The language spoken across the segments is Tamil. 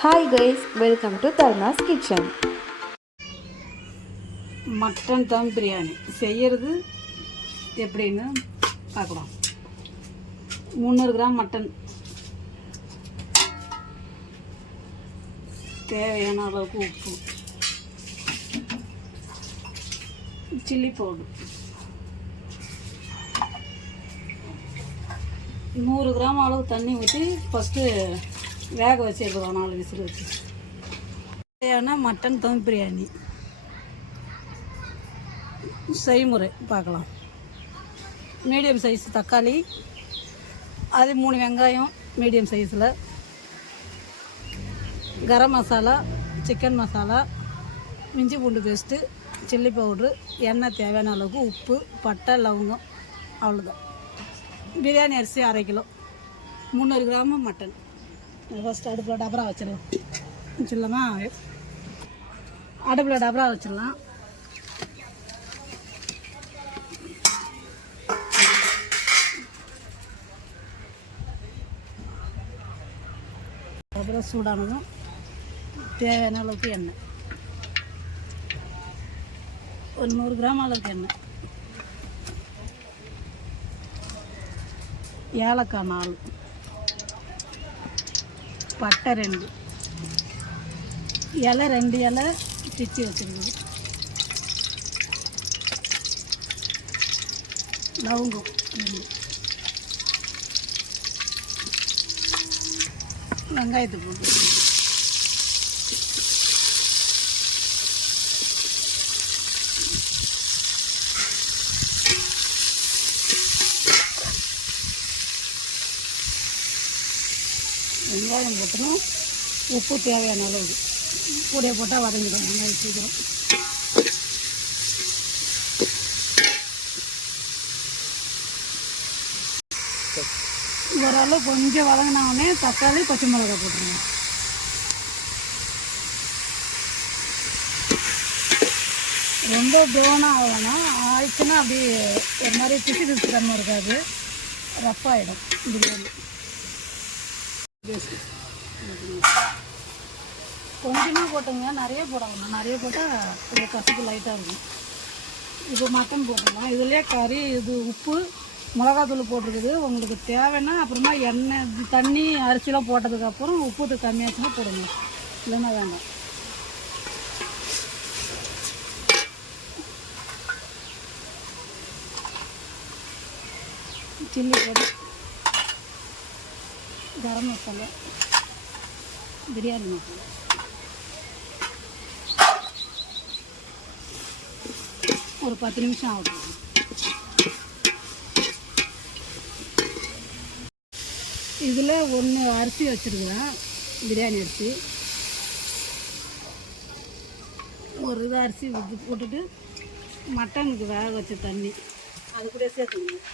Hi guys, welcome to Tharna's kitchen. Mutton dum biryani செய்கிறது எப்படின்னு பார்க்கலாம். 300 கிராம் மட்டன், தேவையான அளவுக்கு உப்பு, சில்லி பவுடர், 100 கிராம் அளவு தண்ணி ஊற்றி ஃபஸ்ட்டு வேக வச்சு எடுக்கலாம். 4 விசில் வச்சு. தேவையான மட்டன் தம் பிரியாணி செய்முறை பார்க்கலாம். மீடியம் சைஸ் தக்காளி, அது 3 வெங்காயம் மீடியம் சைஸில், கரம் மசாலா, சிக்கன் மசாலா, இஞ்சி பூண்டு பேஸ்ட்டு, சில்லி பவுட்ரு, எண்ணெய் தேவையான அளவுக்கு, உப்பு, பட்டை, லவங்கம், அவ்வளோதான். பிரியாணி அரிசி 1/2 கிலோ, 300 கிராம் மட்டன். ஃபஸ்ட்டு அடுப்பில் டபரா வச்சிடலாமா? அடுப்பில் டபரா வச்சிடலாம். அப்புறம் சூடானதும் தேவையான அளவுக்கு எண்ணெய், ஒரு 100 கிராம் அளவுக்கு எண்ணெய், ஏலக்காய் 4, பட்டை 2, இலை 2 இலை பிச்சு வச்சுருக்குது, லவங்கம் 2, வெங்காயத்தை போட்டு வெங்காயம் போட்டணும். உப்பு தேவையான அளவு கூடைய போட்டால் வதங்கிடும். வெங்காயம் சீக்கிரம். ஓரளவு கொஞ்சம் வதங்கினோடனே தக்காளி, பச்சை மிளகாய் போட்டுருங்க. ரொம்ப ப்ரௌனாக ஆகணும். ஆயிடுச்சுன்னா அப்படி ஒரு மாதிரி பிசு பிசு தன்மை இருக்காது, ரஃப்பாகிடும் பிரியாணி. கொஞ்சமாக போட்டுங்க, நிறைய போடணும். நிறைய போட்டால் கொஞ்சம் கசப்பு லைட்டாக இருக்கும். இப்போ மட்டன் போட்டுக்கலாம். இதுலேயே கறி, இது உப்பு, மிளகாத்தூள் போட்டிருக்குது. உங்களுக்கு தேவைன்னா அப்புறமா எண்ணெய், தண்ணி, அரிசிலாம் போட்டதுக்கப்புறம் உப்பு கம்மியாச்சுன்னா போடுங்க, இல்லைன்னா வேண்டாம். சில்லி பவுடர், கரம் மசாலா, பிரியாணி மசாலா, ஒரு 10 நிமிஷம் ஆகும். இதில் 1 அரிசி வச்சுருக்குறேன், பிரியாணி அரிசி. ஒரு இது அரிசி போட்டுட்டு மட்டனுக்கு வேக வச்ச தண்ணி அது கூட சேர்த்துக்கணும்.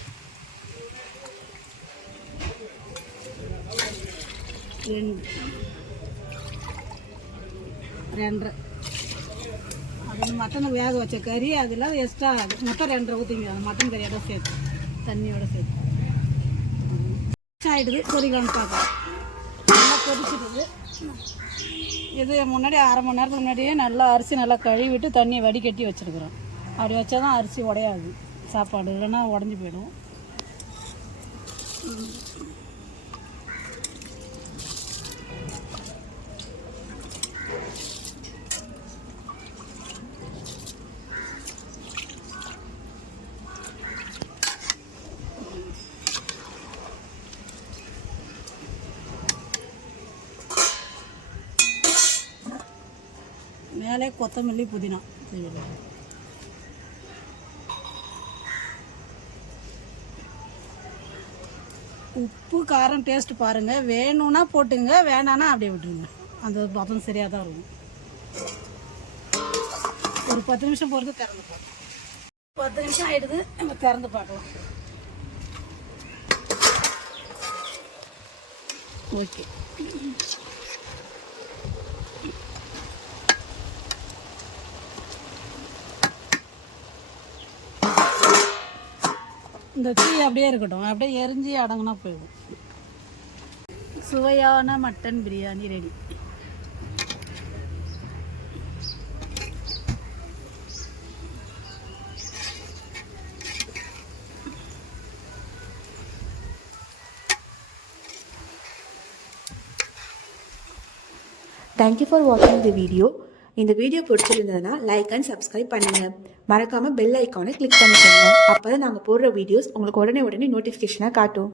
2 அது மட்டனுக்கு வேக வச்ச கறி, அதில் எக்ஸ்ட்ரா மொத்தம் 2 ஊற்றிங்க. அந்த மட்டன் கறியோட சேர்த்து, தண்ணியோட சேர்த்து ஆகிடுது. கொதிக்கலான்னு பார்க்கலாம். நல்லா கொதிச்சிடுது. இது முன்னாடி 1/2 மணி நேரத்துக்கு முன்னாடியே நல்லா அரிசி நல்லா கழுவிட்டு தண்ணியை வடிகட்டி வச்சுருக்குறோம். அப்படி வச்சா தான் அரிசி உடையாது சாப்பாடு, இல்லைன்னா உடஞ்சி போயிடும். மேலே கொத்தமல்லி, புதினா. உப்பு காரம் டேஸ்ட் பாருங்கள். வேணும்னா போட்டுங்க, வேணான்னா அப்படியே விட்டுருங்க. அந்த பதம் சரியாக தான் இருக்கும். ஒரு 10 நிமிஷம் பொறுத்து திறந்து பார்க்கலாம். 10 நிமிஷம் ஆகிடுது, நம்ம திறந்து பார்க்கலாம். ஓகே. இந்த தீ அப்படியே இருக்கட்டும், அப்படியே எரிஞ்சு அடங்கினா போயிடும். சுவையான mutton biryani ready. Thank you for வாட்சிங் தி வீடியோ. இந்த வீடியோ பிடிச்சிருந்ததுன்னா லைக் அண்ட் சப்ஸ்கிரைப் பண்ணுங்கள். மறக்காமல் பெல் ஐக்கானை கிளிக் பண்ணிக்கோங்க. அப்போ தான் நாங்கள் போடுற வீடியோஸ் உங்களுக்கு உடனே நோட்டிஃபிகேஷனாக காட்டும்.